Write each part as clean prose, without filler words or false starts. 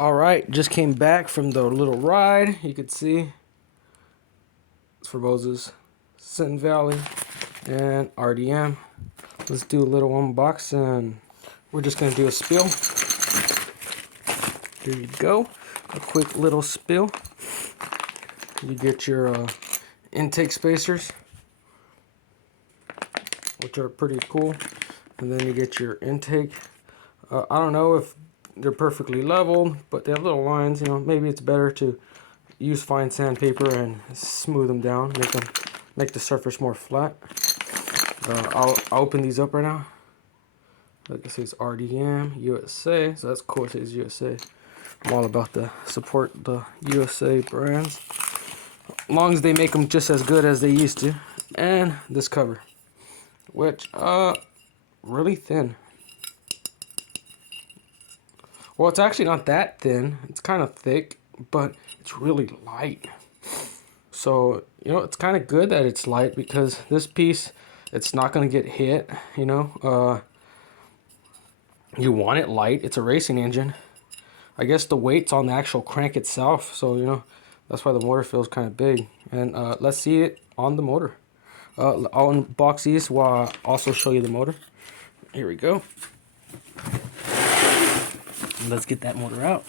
Alright, just came back from the little ride. You could see it's for Moses, Cen-Valley, and RDM. Let's do a little unboxing. We're just going to do a spill. Here you go. A quick little spill. You get your intake spacers, which are pretty cool. And then you get your intake. I don't know if they're perfectly leveled, but they have little lines. You know, maybe it's better to use fine sandpaper and smooth them down, make the surface more flat. I'll open these up right now. Like it says RDM USA, so that's cool. It says USA. I'm all about the support the USA brands, as long as they make them just as good as they used to. And this cover, which really thin. Well, it's actually not that thin. It's kind of thick, but it's really light. So, you know, it's kind of good that it's light, because this piece, it's not going to get hit, you know. You want it light. It's a racing engine. I guess the weight's on the actual crank itself, so, you know, that's why the motor feels kind of big. And let's see it on the motor. I'll unbox these while I also show you the motor. Here we go. Let's get that motor out.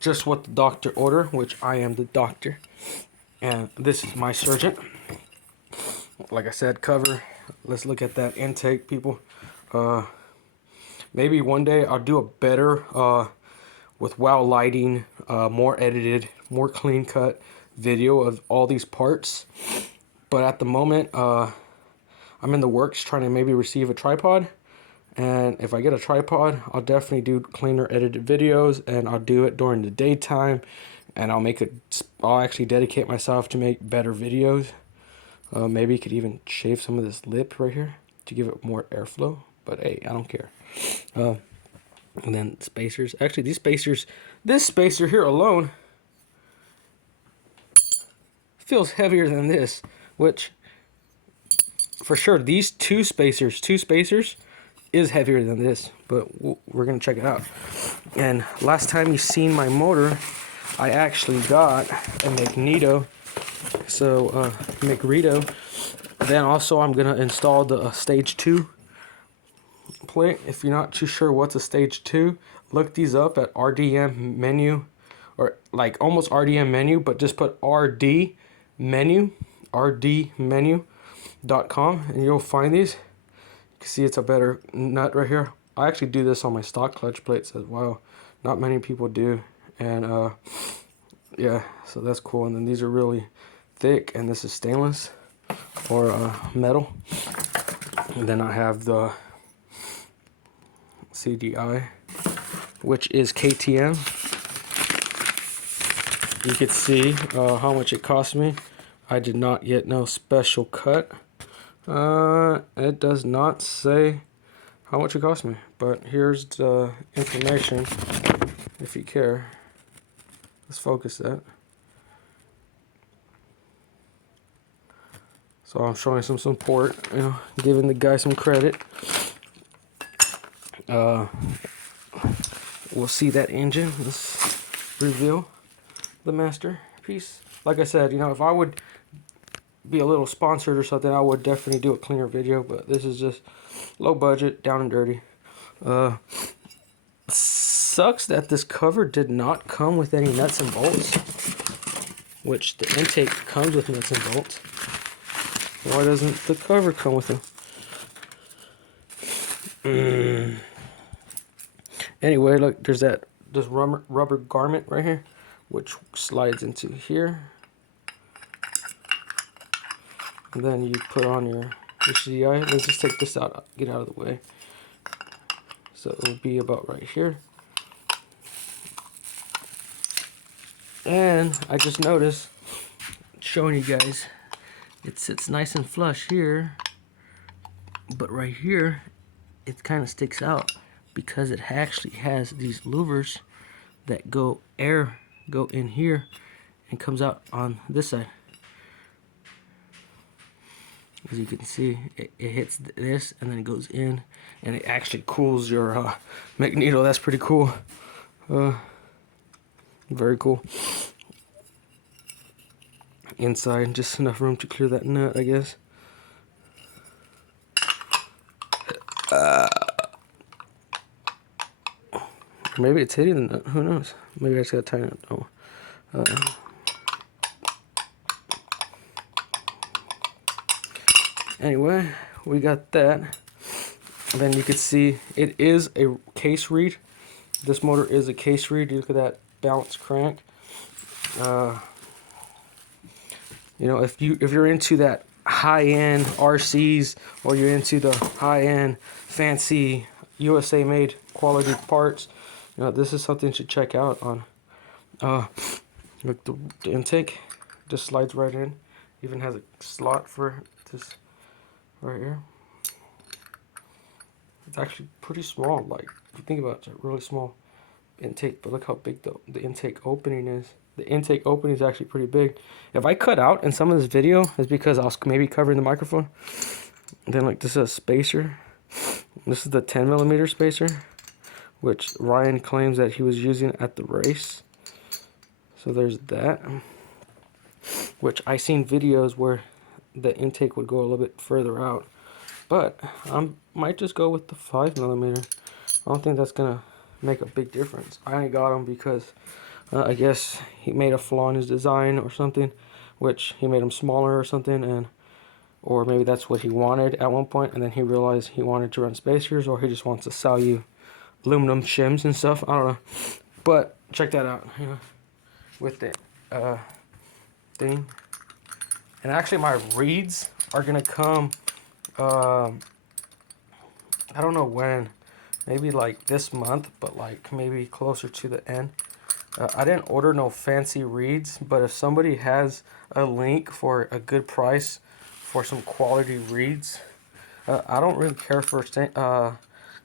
Just what the doctor ordered, which I am the doctor, and this is my surgeon. Like I said, cover. Let's look at that intake, people. Maybe one day I'll do a better with wow lighting, more edited, more clean cut video of all these parts. But at the moment, I'm in the works trying to maybe receive a tripod. And if I get a tripod, I'll definitely do cleaner edited videos, and I'll do it during the daytime, and I'll actually dedicate myself to make better videos. Maybe you could even shave some of this lip right here to give it more airflow, but hey, I don't care. And then spacers. Actually, this spacer here alone feels heavier than this, which for sure these two spacers is heavier than this, but we're gonna check it out. And last time you seen my motor, I actually got a magneto, so Magneto. Then also I'm gonna install the stage 2 plate. If you're not too sure what's a stage 2, look these up at RDM menu, or like almost RDM menu, but just put rdmenu.com, and you'll find these. See, it's a better nut right here. I actually do this on my stock clutch plates as well. Not many people do. And yeah, so that's cool. And then these are really thick, and this is stainless or metal. And then I have the CDI, which is KTM. You can see how much it cost me. I did not get no special cut. It does not say how much it cost me, but here's the information if you care. Let's focus that. So I'm showing some support, you know, giving the guy some credit. We'll see that engine. Let's reveal the masterpiece. Like I said, you know, if I would be a little sponsored or something, I would definitely do a cleaner video, but this is just low budget, down and dirty. Sucks that this cover did not come with any nuts and bolts, which the intake comes with nuts and bolts. Why doesn't the cover come with them? Anyway, look, there's this rubber garment right here, which slides into here. And then you put on your CDI. Let's just take this out, get out of the way. So it will be about right here. And I just noticed, showing you guys, it sits nice and flush here, but right here, it kind of sticks out because it actually has these louvers that go in here and comes out on this side. As you can see, it hits this and then it goes in, and it actually cools your magneto. That's pretty cool. Very cool. Inside, just enough room to clear that nut, I guess. Maybe it's hitting the nut. Who knows? Maybe I just gotta tighten it. Oh. Anyway, we got that. And then you can see it is a case read. This motor is a case read. You look at that balanced crank. You know, if you're into that high-end RCs, or you're into the high-end fancy USA made quality parts, you know, this is something you should check out on. Look, the intake just slides right in. Even has a slot for this right here. It's actually pretty small. Like, if you think about it, it's a really small intake, but look how big the intake opening is. The intake opening is actually pretty big. If I cut out in some of this video, it's because I was maybe covering the microphone. And then, like, this is a spacer. This is the 10mm spacer, which Ryan claims that he was using at the race. So there's that. Which I seen videos where the intake would go a little bit further out. But I might just go with the 5mm. I don't think that's gonna make a big difference. I only got him because I guess he made a flaw in his design or something, which he made them smaller or something, and or maybe that's what he wanted at one point, and then he realized he wanted to run spacers, or he just wants to sell you aluminum shims and stuff. I don't know, but check that out, you know, with the thing. And actually, my reeds are gonna come. I don't know when. Maybe like this month, but like maybe closer to the end. I didn't order no fancy reeds, but if somebody has a link for a good price for some quality reeds, I don't really care for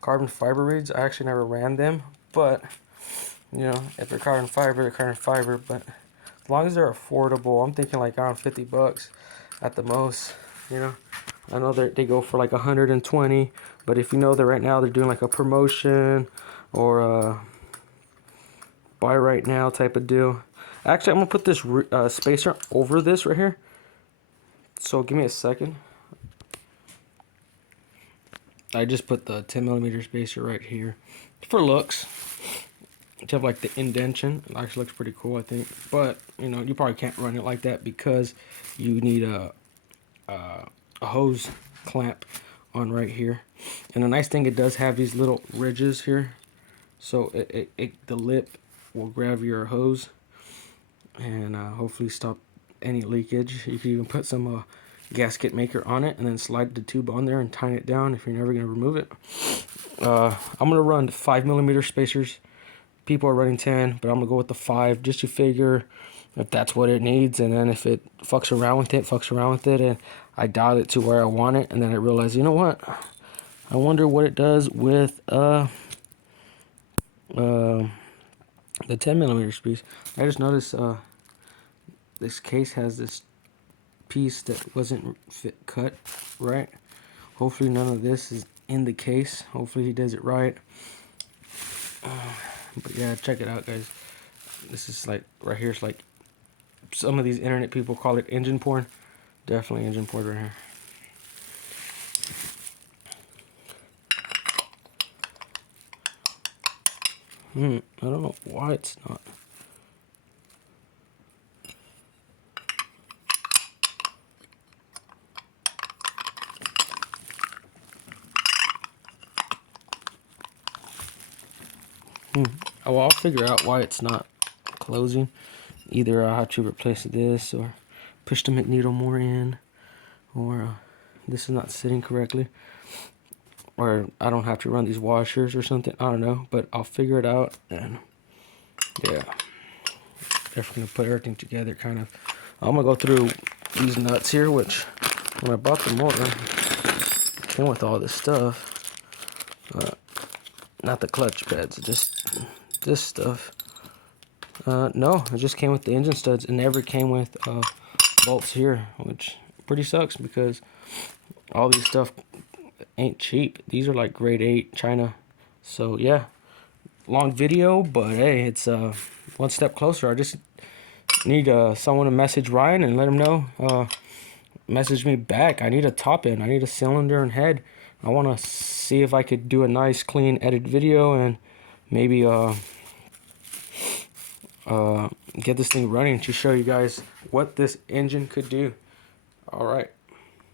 carbon fiber reeds. I actually never ran them, but you know, if they're carbon fiber, they're carbon fiber. But as long as they're affordable, I'm thinking like around $50 at the most. You know, I know they go for like 120, but if you know that right now they're doing like a promotion or a buy right now type of deal. Actually, I'm gonna put this spacer over this right here. So give me a second. I just put the 10mm spacer right here for looks. To have like the indentation. It actually looks pretty cool, I think. But you know, you probably can't run it like that because you need a hose clamp on right here. And the nice thing, it does have these little ridges here, so the lip will grab your hose and hopefully stop any leakage. You can even put some gasket maker on it and then slide the tube on there and tighten it down if you're never going to remove it. I'm going to run 5mm spacers. People are running 10, but I'm going to go with the 5 just to figure if that's what it needs, and then if it fucks around with it, and I dial it to where I want it, and then I realize, you know what? I wonder what it does with the 10mm piece. I just noticed this case has this piece that wasn't cut right. Hopefully none of this is in the case. Hopefully he does it right. But yeah, check it out, guys. This is like right here. It's like some of these internet people call it engine porn. Definitely engine porn right here. I don't know why it's not. Well, I'll figure out why it's not closing. Either I'll have to replace this, or push the needle more in, or this is not sitting correctly, or I don't have to run these washers or something. I don't know, but I'll figure it out. And yeah, definitely gonna put everything together. Kind of, I'm gonna go through these nuts here, which when I bought the motor, it came with all this stuff. Not the clutch pads, just this stuff. No, it just came with the engine studs. It never came with bolts here, which pretty sucks because all these stuff ain't cheap. These are like grade 8 China. So yeah, long video, but hey, it's one step closer. I just need someone to message Ryan and let him know. Message me back. I need a top end. I need a cylinder and head. I want to see if I could do a nice clean edit video and maybe get this thing running to show you guys what this engine could do. All right.